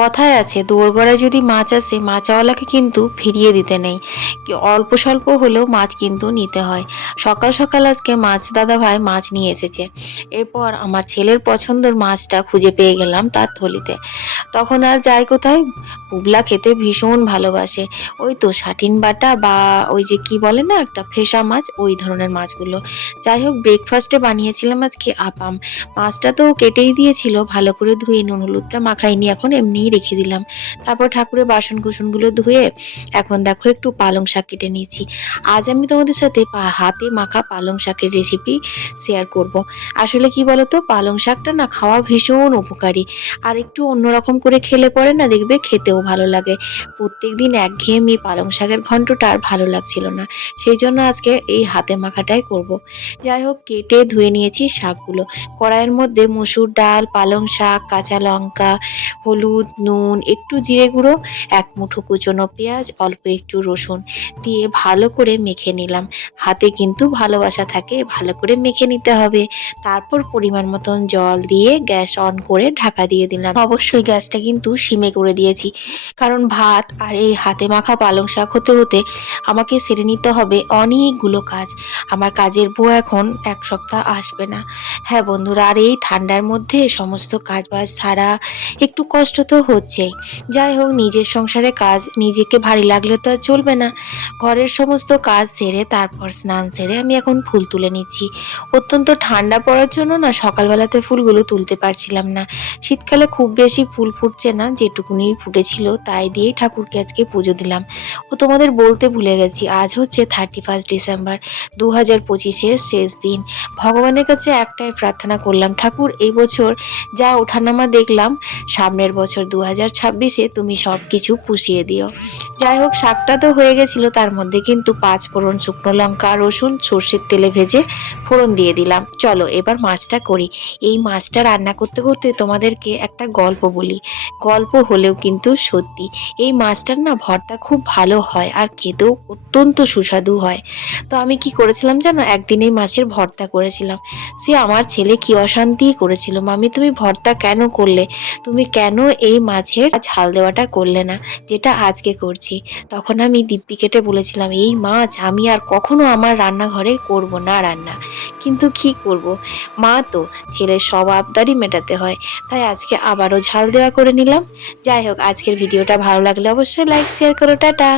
কথায় আছে দোরগড়ায় যদি মাছ আসে মাছওয়ালাকে কিন্তু ফিরিয়ে দিতে নেই, কি অল্প স্বল্প হলেও মাছ কিন্তু নিতে হয়। সকাল সকাল আজকে মাছ দাদা ভাই মাছ নিয়ে এসেছে। এরপর আমার ছেলের পছন্দের মাছটা খুঁজে পেয়ে গেলাম তার থলিতে। তখন আর যাই কোথায়, পুবলা খেতে ভীষণ ভালোবাসে। ওই তো সাটিন বাটা বা ওই যে কি বলে না একটা ফেসা মাছ, ওই ধরনের মাছগুলো। যাই হোক, ব্রেকফাস্টে বানিয়েছিলাম আজকে আপাম। মাছটা তো কেটেই দিয়েছিল, ভালো করে ধুয়ে নুন হলুদটা মাখাইনি, এখন এমনিই রেখে দিলাম। তারপর ঠাকুরের বাসন কুসনগুলো ধুয়ে এখন দেখো একটু পালং শাক কেটে নিয়েছি। আজ আমি তোমাদের সাথে হাতে মাখা পালং শাকের রেসিপি শেয়ার করব। আসলে কি বলতো, পালং শাকটা না খাওয়া ভীষণ উপকারী, আর একটু অন্যরকম করে খেলে পরে না দেখবে খেতেও ভালো লাগে। প্রত্যেকদিন একঘেয়েমি পালং শাকের ঘন্টটা আর ভালো লাগছিল না, সেই জন্য আজকে এই হাতে মাখাটাই করব। যাই হোক, কেটে ধুয়ে নিয়েছি শাকগুলো। কড়াইয়ের মধ্যে মসুর ডাল, পালং শাক, কাঁচা লঙ্কা, হলুদ, নুন, একটু জিরে গুঁড়ো, এক মুঠো কুচনো পেঁয়াজ, অল্প একটু রসুন দিয়ে ভালো করে মেখে নিলাম। হাতে কিন্তু ভালোবাসা থাকে, ভালো করে মেখে নিতে হবে। তারপর পরিমাণ মতন জল দিয়ে গ্যাস অন করে ঢাকা দিয়ে দিলাম। অবশ্যই গ্যাসটা কিন্তু সিমে করে দিয়েছি, কারণ ভাত আর এই হাতে মাখা পালং শাক হতে হতে আমাকে সেরে নিতে হবে অনেকগুলো কাজ। আমার কাজের বউ এখন 1 সপ্তাহ আসবে না। হ্যাঁ বন্ধুরা, আর এই ঠান্ডার মধ্যে সমস্ত কাজ বাজ সারা একটু কষ্ট তো হচ্ছেই। যাই হোক, নিজের সংসারে কাজ নিজেকে ভারী লাগলে তো আর চলবে না। ঘরের সমস্ত কাজ সেরে তারপর স্নান সেরে আমি এখন ফুল তুলে নিচ্ছি। অত্যন্ত ঠান্ডা পড়ার জন্য না সকালবেলাতে ফুলগুলো তুলতে পারছিলাম না। শীতকালে খুব বেশি ফুল ফুটছে না, যেটুকুনি ফুটেছিল তাই দিয়েই ঠাকুরকে আজকে পুজো দিলাম। ও তোমাদের বলতে ভুলে গেছি, আজ হচ্ছে 31 ডিসেম্বর 2025-এর শেষ দিন। ভগবানের কাছে একটাই প্রার্থনা করলাম, ঠাকুর এই বছর যা ওঠানামা দেখলাম, সামনের বছর 2026-এ তুমি সব কিছু পুষিয়ে দিও। যাই হোক, শাকটা তো হয়ে গেছিল, তার মধ্যে কিন্তু 5 ফোড়ন, শুকনো লঙ্কা, রসুন সর্ষের তেলে ভেজে ফোড়ন দিয়ে দিলাম। চলো এবার মাছটা করি। এই মাছটা রান্না করতে করতে তোমাদেরকে একটা গল্প বলি, গল্প হলেও কিন্তু সত্যি। এই মাছটার না ভর্তা খুব ভালো হয় আর খেতেও অত্যন্ত সুস্বাদু হয়। তো আমি কি করেছিলাম জানো, একদিন এই মাছের ভর্তা করেছিলাম। সে আমার ছেলে কি অশান্তি করেছিল, মামি তুমি ভর্তা কেন করলে, তুমি কেন এই মাছের ঝাল দেওয়াটা করলে না, যেটা আজকে করছি। তখন আমি দিব্যি কেটে বলেছিলাম, এই মাছ আমি আর কখনো আমার রান্নাঘরে করব না রান্না। কিন্তু কি করব, মা তো, ছেলের সব আবদারই মেটাতে হয়, তাই আজকে আবারও ঝাল দেওয়া করে নিলাম। যাই হোক, আজকের ভিডিওটা ভালো লাগলে অবশ্যই লাইক শেয়ার করো। টাটা।